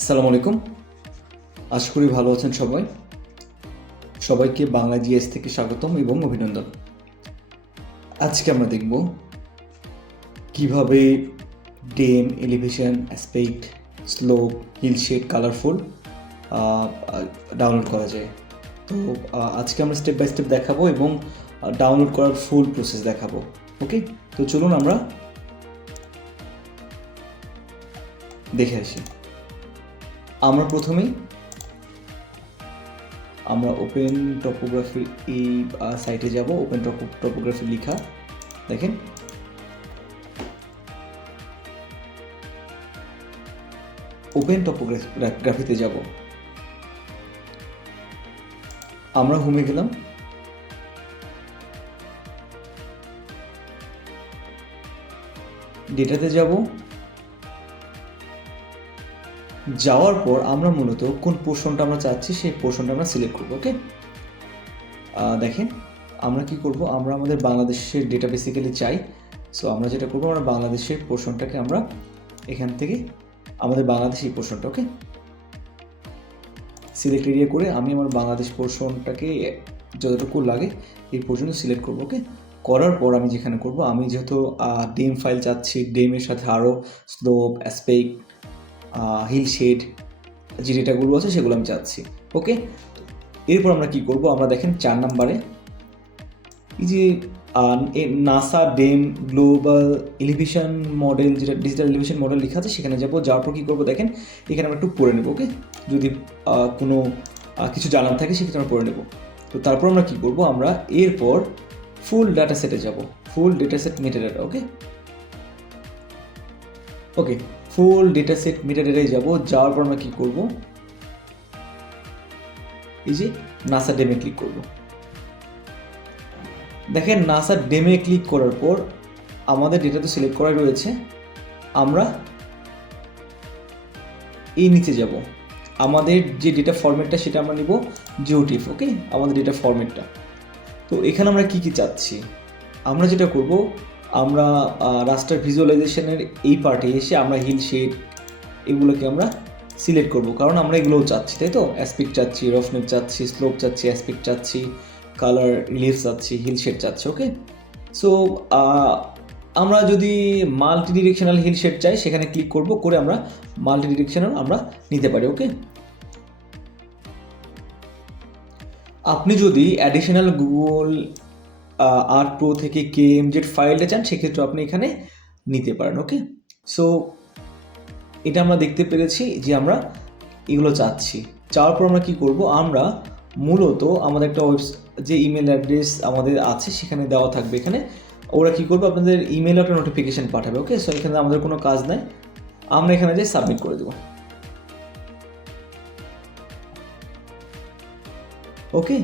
আসসালামু আলাইকুম। আশা করি ভালো আছেন সবাই। সবাইকে বাংলা জিএস থেকে স্বাগতম এবং অভিনন্দন। আজকে আমরা দেখব কিভাবে DEM, elevation, aspect, slope, hill shade, colourful download করা যায়। তো আজকে আমরা স্টেপ বাই স্টেপ দেখাবো এবং ডাউনলোড করার ফুল প্রসেস দেখাবো। ওকে, তো চলুন আমরা দেখে আসি। আমরা প্রথমেই ওপেন টপোগ্রাফি এই সাইটে যাব। ওপেন টপোগ্রাফি লেখা দেখেন, ওপেন টপোগ্রাফিতে যাব। আমরা হোমে গেলাম, ডেটাতে যাব। যাওয়ার পর আমরা মূলত কোন পোর্শনটা আমরা চাচ্ছি সেই পোর্শনটা আমরা সিলেক্ট করব। ওকে, দেখেন আমরা কি করব, আমরা আমাদের বাংলাদেশের ডেটা বেসিক্যালি চাই। সো আমরা যেটা করবো, আমরা বাংলাদেশের পোর্শনটাকে আমরা এখান থেকে আমাদের বাংলাদেশ এই পোর্শনটা ওকে সিলেক্ট এরিয়া করে আমি আমার বাংলাদেশ পোর্শনটাকে যতটুকু লাগে এই পর্যন্ত সিলেক্ট করবো। ওকে, করার পর আমি যেখানে করব, আমি যেহেতু ডেম ফাইল চাচ্ছি, ডেমের সাথে আরও স্লোপ, অ্যাসপেক্ট, হিল শেড যে ডেটাগুলো আছে সেগুলো আমি চাচ্ছি। ওকে, এরপর আমরা কি করব, আমরা দেখেন 4 নম্বরে এই যে NASA DEM global elevation model, যেটা ডিজিটাল এলিভেশন মডেল লেখা আছে সেখানে যাবো। যাওয়ার পর কী করবো দেখেন, এখানে আমরা একটু পড়ে নেবো। ওকে, যদি কোনো কিছু জানার থাকে সেক্ষেত্রে আমরা পড়ে নেবো। তো তারপর আমরা কী করবো, আমরা এরপর ফুল ডাটা সেটে যাবো, ফুল ডেটা সেট মেটাডাটা। ওকে ওকে ফুল ডেটা সেট মেটাডাটায় যাবো। যাওয়ার পর আমরা কী করবো, এই যে নাসা ডেমে ক্লিক করবো। দেখেন নাসা ডেমে ক্লিক করার পর আমাদের ডেটা তো সিলেক্ট করা রয়েছে। আমরা এই নিচে যাব, আমাদের যে ডেটা ফরম্যাটটা সেটা আমরা নিব জিওটিএফ। ওকে, আমাদের ডেটা ফরম্যাটটা। তো এখানে আমরা কি কি চাচ্ছি, আমরা যেটা করব, আমরা রাস্টার ভিজুয়ালাইজেশনের এই পার্টে এসে আমরা হিল শেড এগুলোকে আমরা সিলেক্ট করব, কারণ আমরা এগুলোও চাচ্ছি, তাই তো। অ্যাসপেক্ট চাচ্ছি, রফনেস চাচ্ছি, স্লোপ চাচ্ছি, অ্যাসপেক্ট চাচ্ছি, কালার রিলিফ চাচ্ছি, হিল শেড চাচ্ছি। ওকে, সো আমরা যদি মাল্টি ডিরেকশনাল হিল শেড চাই সেখানে ক্লিক করব, করে আমরা মাল্টি ডিরেকশনাল আমরা নিতে পারি। ওকে, আপনি যদি অ্যাডিশনাল গুগল আর্ট প্রো থেকে KMZ ফাইলটা চান সেক্ষেত্রে আপনি এখানে নিতে পারেন। ওকে, সো এটা আমরা দেখতে পেরেছি যে আমরা এগুলো চাচ্ছি। চাওয়ার পর আমরা কি করব, আমরা মূলত আমাদের একটা যে ইমেল অ্যাড্রেস আমাদের আছে সেখানে দেওয়া থাকবে। এখানে ওরা কি করবে, আপনাদের ইমেলে একটা নোটিফিকেশান পাঠাবে। ওকে, সো এখানে আমাদের কোনো কাজ নাই, আমরা এখানে যে সাবমিট করে দেবো। ওকে,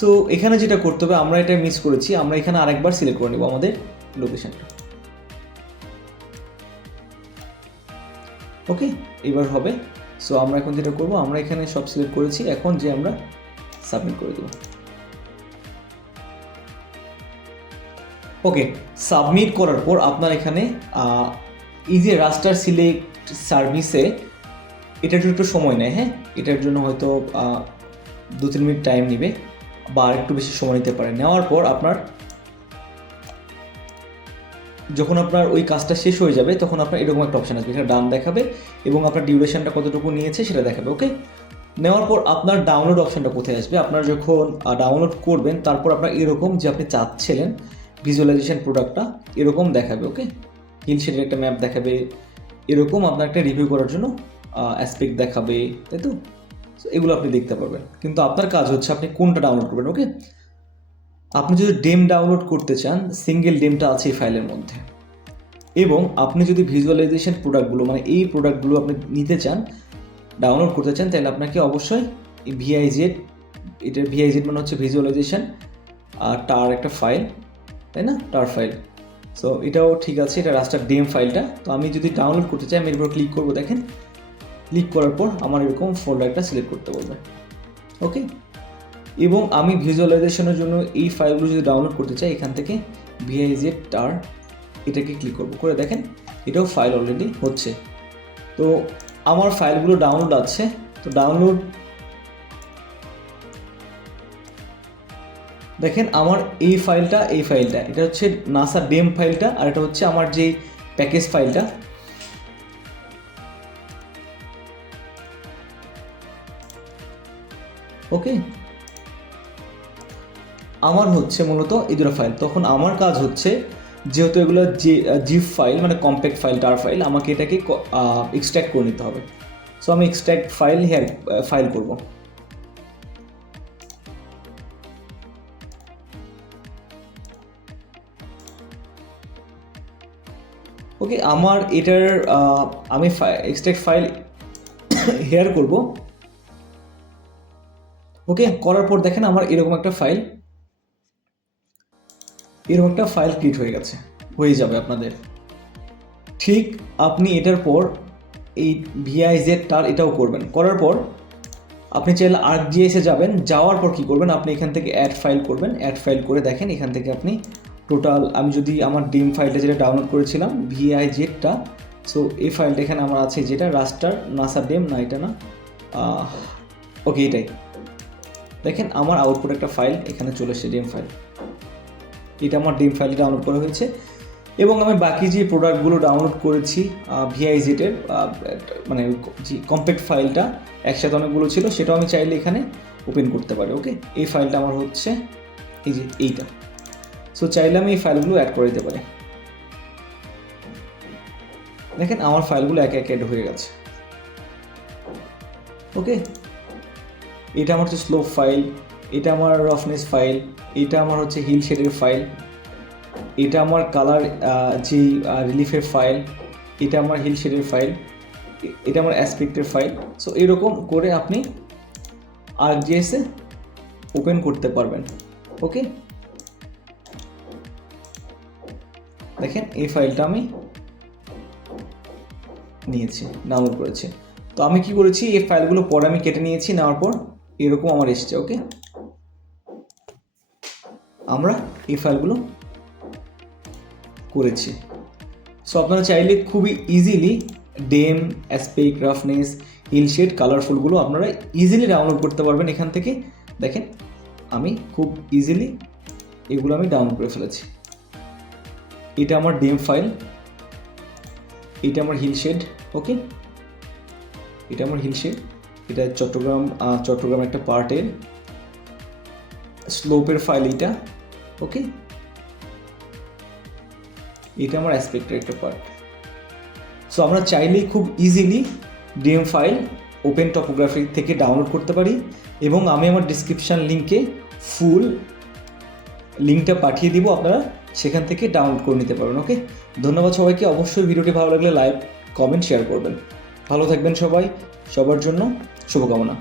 সো এখানে যেটা করতে হবে, আমরা এটা মিস করেছি, আমরা এখানে আরেকবার সিলেক্ট করে নেব আমাদের লোকেশনটা। ওকে, এবার হবে। সো আমরা এখন যেটা করব, আমরা এখানে সব সিলেক্ট করেছি, এখন যে আমরা সাবমিট করে দেব। ওকে, সাবমিট করার পর আপনার এখানে এই যে রাস্টার সিলেক্ট সার্ভিসে এটার জন্য একটু সময় নেয়। হ্যাঁ, এটার জন্য হয়তো 2-3 মিনিট টাইম নেবে বা আর একটু বেশি সময় নিতে পারে। নেওয়ার পর আপনার যখন আপনার ওই কাজটা শেষ হয়ে যাবে তখন আপনার এরকম একটা অপশান আসবে, এখানে ডান দেখাবে এবং আপনার ডিউরেশনটা কতটুকু নিয়েছে সেটা দেখাবে। ওকে, নেওয়ার পর আপনার ডাউনলোড অপশানটা কোথায় আসবে, আপনার যখন ডাউনলোড করবেন তারপর আপনার এরকম যে আপনি চাচ্ছিলেন ভিজুয়ালাইজেশন প্রোডাক্টটা এরকম দেখাবে। ওকে, হিল শেডের একটা ম্যাপ দেখাবে, এরকম আপনার একটা রিভিউ করার জন্য অ্যাসপেক্ট দেখাবে, তাই তো। এগুলো আপনি দেখতে পারবেন, কিন্তু আপনার কাজ হচ্ছে আপনি কোনটা ডাউনলোড করবেন। ওকে, আপনি যদি ডেম ডাউনলোড করতে চান, সিঙ্গেল ডেমটা আছে এই ফাইলের মধ্যে, এবং আপনি যদি ভিজুয়ালাইজেশন প্রোডাক্টগুলো মানে এই প্রোডাক্টগুলো আপনি নিতে চান, ডাউনলোড করতে চান, তাহলে আপনাকে অবশ্যই এই ভিআইজেড, এটার ভিআইজেড মানে হচ্ছে ভিজুয়ালাইজেশন আর টার একটা ফাইল, তাই না, টার ফাইল। সো এটাও ঠিক আছে, এটা রাস্টার ডেম ফাইলটা। তো আমি যদি ডাউনলোড করতে চাই আমি এরপর ক্লিক করবো। দেখেন, ক্লিক করার পর আমার এরকম ফোল্ডারটা সিলেক্ট করতে বলবে। ওকে, এবং আমি ভিজুয়ালাইজেশনের জন্য এই ফাইলগুলো যদি ডাউনলোড করতে চাই, এখান থেকে ভিআইজেড টার এটাকে ক্লিক করব, করে দেখেন এটাও ফাইল অলরেডি হচ্ছে। তো আমার ফাইলগুলো ডাউনলোড আছে, তো ডাউনলোড দেখেন আমার এই ফাইলটা এটা হচ্ছে নাসা ডেম ফাইলটা, আর এটা হচ্ছে আমার যে প্যাকেজ ফাইলটা। ওকে, আমার হচ্ছে মূলত এই দুটো ফাইল। তখন আমার কাজ হচ্ছে, যেহেতু এগুলো জিপ ফাইল মানে কম্প্যাক্ট ফাইল, টার ফাইল, আমাকে এটাকে এক্সট্র্যাক্ট করে নিতে হবে। সো আমি এক্সট্র্যাক্ট ফাইল করব। ওকে, আমার এটার আমি এক্সট্র্যাক্ট ফাইল হেয়ার করব। ওকে, করার পর দেখেন আমার এরকম একটা ফাইল ক্রিয়েট হয়ে যাবে আপনাদের। ঠিক আপনি এটার পর এই ভিআইজেড টার এটাও করবেন। করার পর আপনি চাইলে ArcGIS-এ যাবেন, যাওয়ার পর কী করবেন, আপনি এখান থেকে অ্যাড ফাইল করবেন। অ্যাড ফাইল করে দেখেন এখান থেকে আপনি টোটাল, আমি যদি আমার ডিম ফাইলটা যেটা ডাউনলোড করেছিলাম ভিআইজেডটা, সো এই ফাইলটা এখানে আমার আছে, যেটা রাস্টার নাসা ডেম, না এটা না, ওকে এটাই। দেখেন আমার আউটপুট একটা ফাইল এখানে চলে এসেছে, ডিম ফাইল। এটা আমার ডিম ফাইলটা ডাউনলোড করা হয়েছে। এবং আমি বাকি যে প্রোডাক্টগুলো ডাউনলোড করেছি ভিআইজেডের মানে যে কম্প্যাক্ট ফাইলটা একসাথে অনেকগুলো ছিল, সেটাও আমি চাইলে এখানে ওপেন করতে পারি। ওকে, এই ফাইলটা আমার হচ্ছে এই যে এইটা। সো চাইলে আমি এই ফাইলগুলো অ্যাড করে দিতে পারি। দেখেন আমার ফাইলগুলো একে একে অ্যাড হয়ে গেছে। ওকে, এটা আমার হচ্ছে স্লোপ ফাইল, এটা আমার রাফনেস ফাইল, এটা আমার হচ্ছে হিল শেডের ফাইল, এটা আমার কালার যে রিলিফের ফাইল, এটা আমার হিল শেডের ফাইল, এটা আমার অ্যাসপেক্টের ফাইল। সো এরকম করে আপনি ArcGIS-এ ওপেন করতে পারবেন। ওকে, দেখেন এই ফাইলটা আমি নিয়েছি, ডাউনলোড করেছি। তো আমি কি করেছি, এই ফাইলগুলো পরে আমি কেটে নিয়েছি, নেওয়ার পর এরকম আমার এসছে। ওকে, আমরা এই ফাইলগুলো করেছি। সো আপনারা চাইলে খুবই easily DEM, aspect, roughness, hillshade, কালারফুলগুলো আপনারা ইজিলি ডাউনলোড করতে পারবেন এখান থেকে। দেখেন আমি খুব ইজিলি এগুলো আমি ডাউনলোড করে ফেলেছি। এটা আমার ডেম ফাইল, এটা আমার হিল শেড। ওকে, এটা আমার হিল শেড, এটা চট্টগ্রাম একটা পার্টের স্লোপের ফাইল এটা। ওকে, এটা আমার অ্যাসপেক্টের একটা পার্ট। সো আমরা চাইলেই খুব easily DM file open topography থেকে ডাউনলোড করতে পারি, এবং আমি আমার ডিসক্রিপশান লিঙ্কে ফুল লিঙ্কটা পাঠিয়ে দিব, আপনারা সেখান থেকে ডাউনলোড করে নিতে পারবেন। ওকে, ধন্যবাদ সবাইকে। অবশ্যই ভিডিওটি ভালো লাগলে লাইক, কমেন্ট, শেয়ার করবেন। ভালো থাকবেন সবাই, সবার জন্য শুভকামনা।